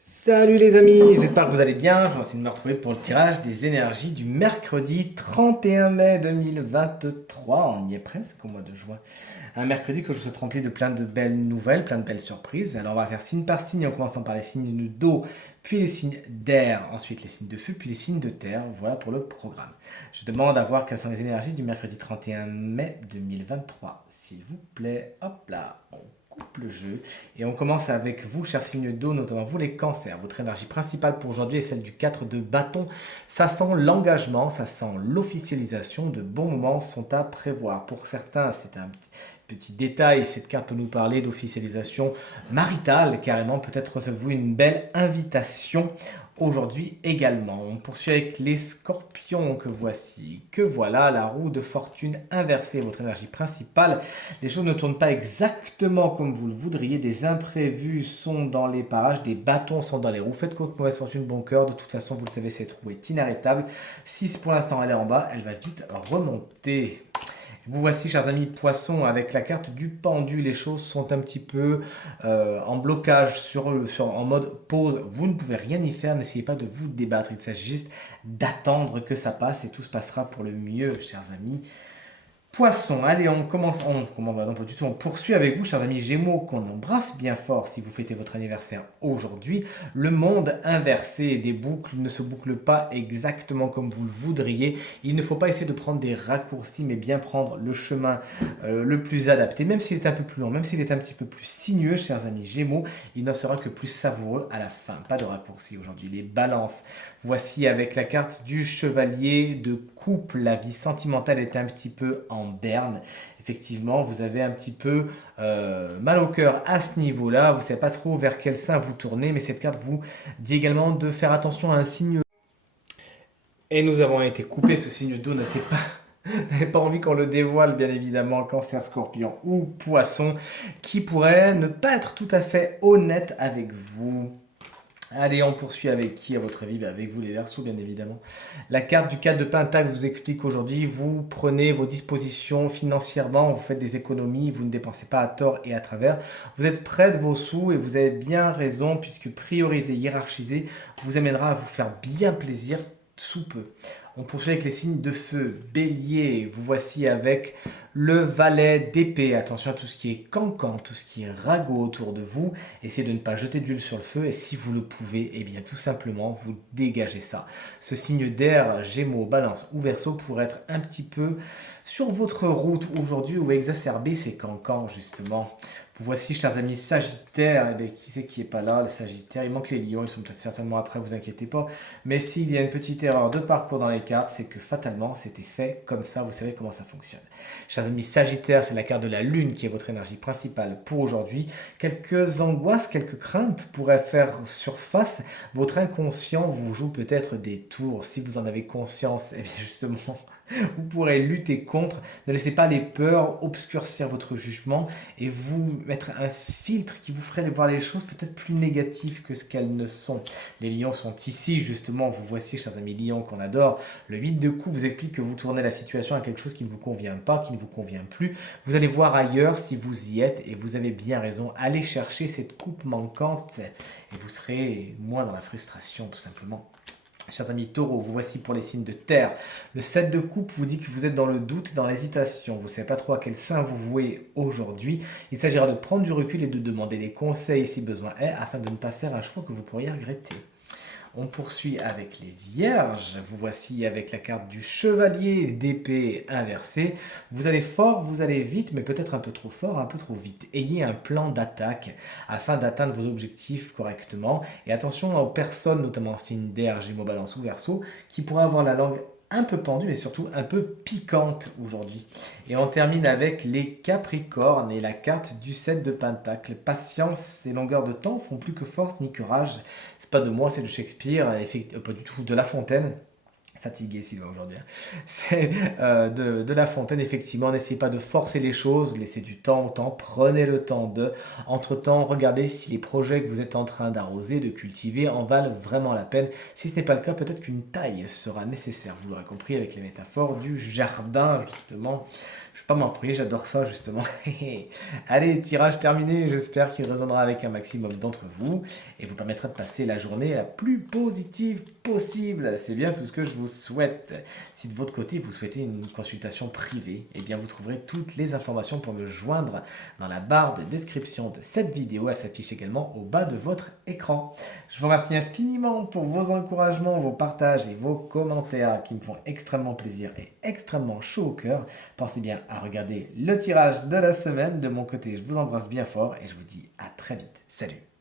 Salut les amis, j'espère que vous allez bien. Je vais essayer de me retrouver pour le tirage des énergies du mercredi 31 mai 2023. On y est presque au mois de juin. Un mercredi que je vous souhaite rempli de plein de belles nouvelles, plein de belles surprises. Alors on va faire signe par signe en commençant par les signes d'eau, puis les signes d'air, ensuite les signes de feu, puis les signes de terre. Voilà pour le programme. Je demande à voir quelles sont les énergies du mercredi 31 mai 2023. S'il vous plaît, hop là, on coupe le jeu. Et on commence avec vous, chers signes d'eau, notamment vous les cancers. Votre énergie principale pour aujourd'hui est celle du 4 de bâton. Ça sent l'engagement, ça sent l'officialisation. De bons moments sont à prévoir. Pour certains, c'est un petit détail. Cette carte peut nous parler d'officialisation maritale, carrément. Peut-être recevez-vous une belle invitation aujourd'hui également. On poursuit avec les scorpions que voici. Que voilà, la roue de fortune inversée, votre énergie principale. Les choses ne tournent pas exactement comme vous le voudriez. Des imprévus sont dans les parages, des bâtons sont dans les roues. Faites contre mauvaise fortune, bon cœur. De toute façon, vous le savez, cette roue est inarrêtable. Si pour l'instant elle est en bas, elle va vite remonter. Vous voici, chers amis poissons, avec la carte du pendu. Les choses sont un petit peu en blocage, en mode pause. Vous ne pouvez rien y faire, n'essayez pas de vous débattre. Il s'agit juste d'attendre que ça passe et tout se passera pour le mieux, chers amis. Poisson, allez, non, pas du tout. On poursuit avec vous, chers amis Gémeaux, qu'on embrasse bien fort si vous fêtez votre anniversaire aujourd'hui. Le monde inversé des boucles ne se boucle pas exactement comme vous le voudriez. Il ne faut pas essayer de prendre des raccourcis, mais bien prendre le chemin le plus adapté, même s'il est un peu plus long, même s'il est un petit peu plus sinueux, chers amis Gémeaux, il n'en sera que plus savoureux à la fin. Pas de raccourcis aujourd'hui. Les balances. Voici avec la carte du chevalier de coupe. La vie sentimentale est un petit peu en berne. Effectivement, vous avez un petit peu mal au cœur à ce niveau-là. Vous ne savez pas trop vers quel sein vous tournez, mais cette carte vous dit également de faire attention à un signe. Et nous avons été coupés. Ce signe d'eau n'était pas n'avez pas envie qu'on le dévoile, bien évidemment, cancer, scorpion ou poisson, qui pourrait ne pas être tout à fait honnête avec vous. Allez, on poursuit avec qui à votre avis? Avec vous les Verseaux, bien évidemment. La carte du 4 de Pentacle vous explique qu'aujourd'hui, vous prenez vos dispositions financièrement, vous faites des économies, vous ne dépensez pas à tort et à travers. Vous êtes près de vos sous et vous avez bien raison puisque prioriser, hiérarchiser vous amènera à vous faire bien plaisir sous peu. On poursuit avec les signes de feu. Bélier, vous voici avec le valet d'épée. Attention à tout ce qui est cancan, tout ce qui est ragot autour de vous. Essayez de ne pas jeter d'huile sur le feu et si vous le pouvez, eh bien tout simplement, vous dégagez ça. Ce signe d'air, Gémeaux, Balance ou Verseau pourrait être un petit peu sur votre route aujourd'hui ou exacerber ces cancans justement. Vous voici, chers amis Sagittaires. Eh bien, qui c'est qui est pas là? Les Sagittaires, il manque les Lions, ils sont peut-être certainement après, vous inquiétez pas. Mais s'il y a une petite erreur de parcours dans les cartes, c'est que fatalement, c'était fait comme ça, vous savez comment ça fonctionne. Chers amis Sagittaires, c'est la carte de la Lune qui est votre énergie principale pour aujourd'hui. Quelques angoisses, quelques craintes pourraient faire surface. Votre inconscient vous joue peut-être des tours. Si vous en avez conscience, eh bien justement, vous pourrez lutter contre. Ne laissez pas les peurs obscurcir votre jugement et vous mettre un filtre qui vous ferait voir les choses peut-être plus négatives que ce qu'elles ne sont. Les lions sont ici, justement. Vous voici, chers amis lions qu'on adore. Le 8 de coupe vous explique que vous tournez la situation à quelque chose qui ne vous convient pas, qui ne vous convient plus. Vous allez voir ailleurs si vous y êtes et vous avez bien raison. Allez chercher cette coupe manquante et vous serez moins dans la frustration, tout simplement. Chers amis taureaux, vous voici pour les signes de terre. Le 7 de coupe vous dit que vous êtes dans le doute, dans l'hésitation. Vous ne savez pas trop à quel sein vous vouez aujourd'hui. Il s'agira de prendre du recul et de demander des conseils si besoin est, afin de ne pas faire un choix que vous pourriez regretter. On poursuit avec les vierges. Vous voici avec la carte du chevalier d'épée inversée. Vous allez fort, vous allez vite, mais peut-être un peu trop fort, un peu trop vite. Ayez un plan d'attaque afin d'atteindre vos objectifs correctement. Et attention aux personnes, notamment signes d'air, Gémeaux, Balance ou Verseau, qui pourraient avoir la langue un peu pendue, mais surtout un peu piquante aujourd'hui. Et on termine avec les Capricornes et la carte du 7 de Pentacle. Patience et longueur de temps font plus que force ni que rage. C'est pas de moi, c'est de Shakespeare, pas du tout, de La Fontaine. Fatigué Sylvain aujourd'hui. C'est de La Fontaine, effectivement. N'essayez pas de forcer les choses, laissez du temps au temps, prenez le temps de. Entre-temps, regardez si les projets que vous êtes en train d'arroser, de cultiver, en valent vraiment la peine. Si ce n'est pas le cas, peut-être qu'une taille sera nécessaire. Vous l'aurez compris avec les métaphores du jardin, justement. Je vais pas m'enfouir, j'adore ça justement. Allez, tirage terminé, j'espère qu'il résonnera avec un maximum d'entre vous et vous permettra de passer la journée la plus positive possible. C'est bien tout ce que je vous souhaite. Si de votre côté vous souhaitez une consultation privée, eh bien vous trouverez toutes les informations pour me joindre dans la barre de description de cette vidéo. Elle s'affiche également au bas de votre écran. Je vous remercie infiniment pour vos encouragements, vos partages et vos commentaires qui me font extrêmement plaisir et extrêmement chaud au cœur. Pensez bien à regarder le tirage de la semaine. De mon côté, je vous embrasse bien fort et je vous dis à très vite. Salut!